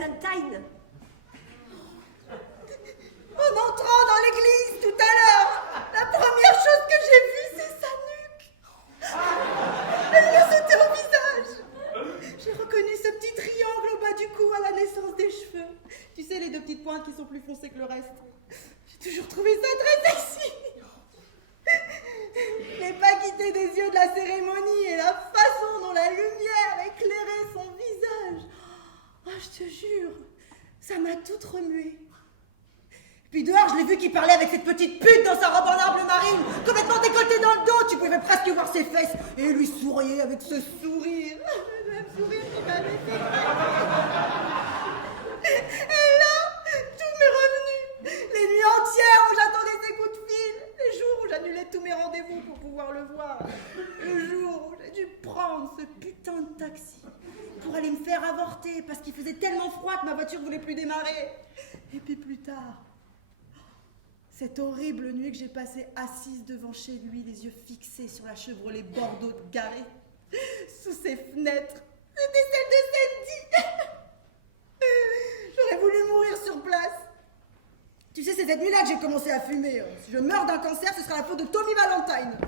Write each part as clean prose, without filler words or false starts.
Valentine. En entrant dans l'église tout à l'heure, la première chose que j'ai vue, c'est sa nuque. Elle lui a sauté au visage. J'ai reconnu ce petit triangle au bas du cou à la naissance des cheveux. Tu sais, les deux petites pointes qui sont plus foncées que le reste. J'ai toujours trouvé ça très sexy. Je n'ai pas quitté des yeux de la cérémonie et la façon dont la lumière éclairait son visage. Oh, je te jure, ça m'a toute remuée. Puis dehors, je l'ai vu qu'il parlait avec cette petite pute dans sa robe en arbre marine, complètement décolletée dans le dos, tu pouvais presque voir ses fesses, et il lui souriait avec ce sourire. Le même sourire qui m'avait fait. Et là, tout m'est revenu. Les nuits entières où j'attendais ses coups de fil, les jours où j'annulais tous mes rendez-vous pour pouvoir le voir, le jour où j'ai dû prendre ce putain de taxi pour aller me faire avorter parce qu'il faisait tellement froid que ma voiture voulait plus démarrer. Et puis plus tard, cette horrible nuit que j'ai passée assise devant chez lui, les yeux fixés sur la Chevrolet Bordeaux garée, sous ses fenêtres. C'était celle de Sandy. J'aurais voulu mourir sur place. Tu sais, c'est cette nuit-là que j'ai commencé à fumer. Si je meurs d'un cancer, ce sera la faute de Tommy Valentine.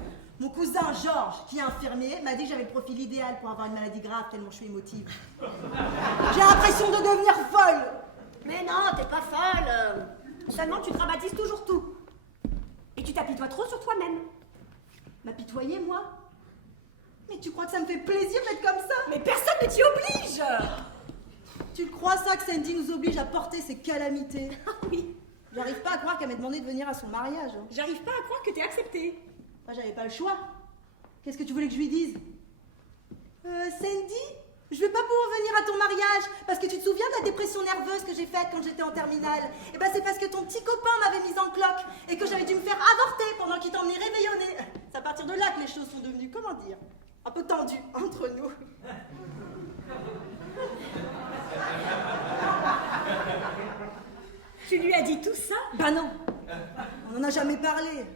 Mon cousin Georges, qui est infirmier, m'a dit que j'avais le profil idéal pour avoir une maladie grave, tellement je suis émotive. J'ai l'impression de devenir folle. Mais non, t'es pas folle. Seulement, tu dramatises toujours tout. Et tu t'apitoies trop sur toi-même. M'apitoyer, moi? Mais tu crois que ça me fait plaisir d'être comme ça? Mais personne ne t'y oblige. Tu le crois ça que Sandy nous oblige à porter ses calamités? Ah oui. J'arrive pas à croire qu'elle m'ait demandé de venir à son mariage. J'arrive pas à croire que t'es acceptée. Moi, j'avais pas le choix. Qu'est-ce que tu voulais que je lui dise? Sandy, je vais pas pouvoir venir à ton mariage parce que tu te souviens de la dépression nerveuse que j'ai faite quand j'étais en terminale? Eh ben, c'est parce que ton petit copain m'avait mise en cloque et que j'avais dû me faire avorter pendant qu'il t'emmenait réveillonner. C'est à partir de là que les choses sont devenues, comment dire, un peu tendues entre nous. Tu lui as dit tout ça? Bah non, on n'en a jamais parlé.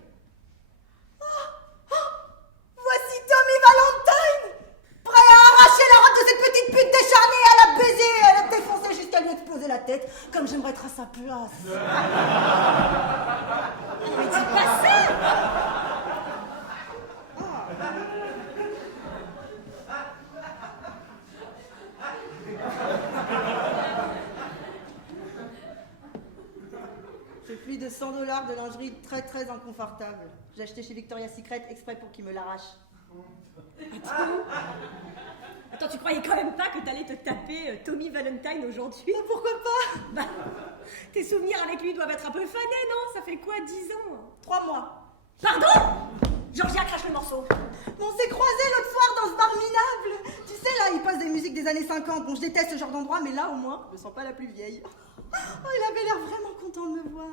Voici Tommy Valentine, prêt à arracher la robe de cette petite pute décharnée, à la baiser, à la défoncer jusqu'à lui exploser la tête, comme j'aimerais être à sa place. Mais dis pas ça! J'ai plus de $100 de lingerie très très inconfortable. J'ai acheté chez Victoria's Secret exprès pour qu'il me l'arrache. Attends, tu croyais quand même pas que t'allais te taper Tommy Valentine aujourd'hui? Pourquoi pas? Bah, tes souvenirs avec lui doivent être un peu fanés, non? Ça fait quoi, 10 ans? 3 mois. Pardon? Georgia crache le morceau. On s'est croisés l'autre soir dans ce bar minable. Tu sais, là, il passe des musiques des années 50. Bon, je déteste ce genre d'endroit, mais là, au moins, je me sens pas la plus vieille. Oh, il avait l'air vraiment content de me voir.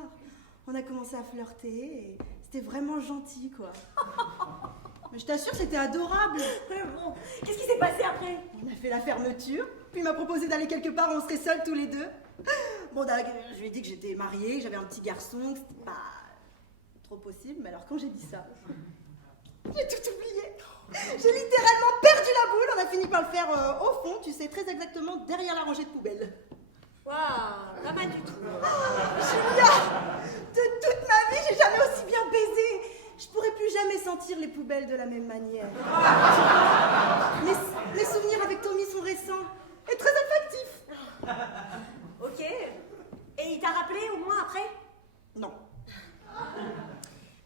On a commencé à flirter et c'était vraiment gentil, quoi. Mais je t'assure, c'était adorable. Bon, qu'est-ce qui s'est passé après? On a fait la fermeture, puis il m'a proposé d'aller quelque part où on serait seuls tous les deux. Bon, je lui ai dit que j'étais mariée, que j'avais un petit garçon, que c'était pas trop possible, mais alors quand j'ai dit ça, j'ai tout oublié. J'ai littéralement perdu la boule, on a fini par le faire au fond, tu sais, très exactement derrière la rangée de poubelles. Waouh, pas mal du tout. Julia, de toute ma vie, j'ai jamais aussi bien baisé. Je pourrais plus jamais sentir les poubelles de la même manière. Mes souvenirs avec Tommy sont récents et très affectifs. Ok. Et il t'a rappelé au moins après? Non.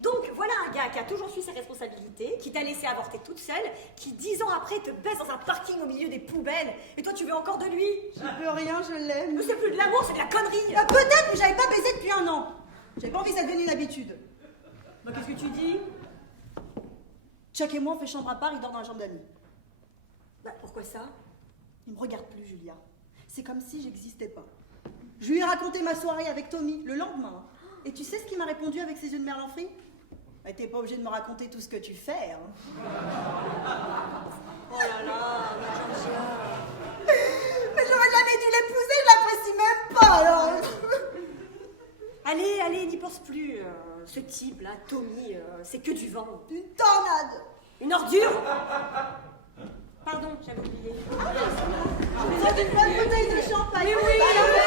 Donc voilà un gars qui a toujours su ses responsabilités, qui t'a laissé avorter toute seule, qui 10 ans après te baisse dans un parking au milieu des poubelles, et toi tu veux encore de lui? Je peux rien, je l'aime. Mais c'est plus de l'amour, c'est de la connerie. Peut-être, mais j'avais pas baisé depuis 1 an. J'avais pas envie que ça devienne une habitude. Bah qu'est-ce que tu dis? Chuck et moi on fait chambre à part, il dort dans la chambre d'amis. Bah pourquoi ça? Il me regarde plus, Julia. C'est comme si j'existais pas. Je lui ai raconté ma soirée avec Tommy le lendemain. Et tu sais ce qu'il m'a répondu avec ses yeux de merlan-frit? Bah, t'es pas obligé de me raconter tout ce que tu fais. Hein. Oh là là, Georgia. Mais j'aurais jamais dû l'épouser, je l'apprécie même pas alors. Allez, n'y pense plus. Ce type-là, Tommy, c'est que du vent. Une tornade. Une ordure. Pardon, j'avais oublié. J'ai besoin d'une bonne bouteille de champagne. Oui, oui,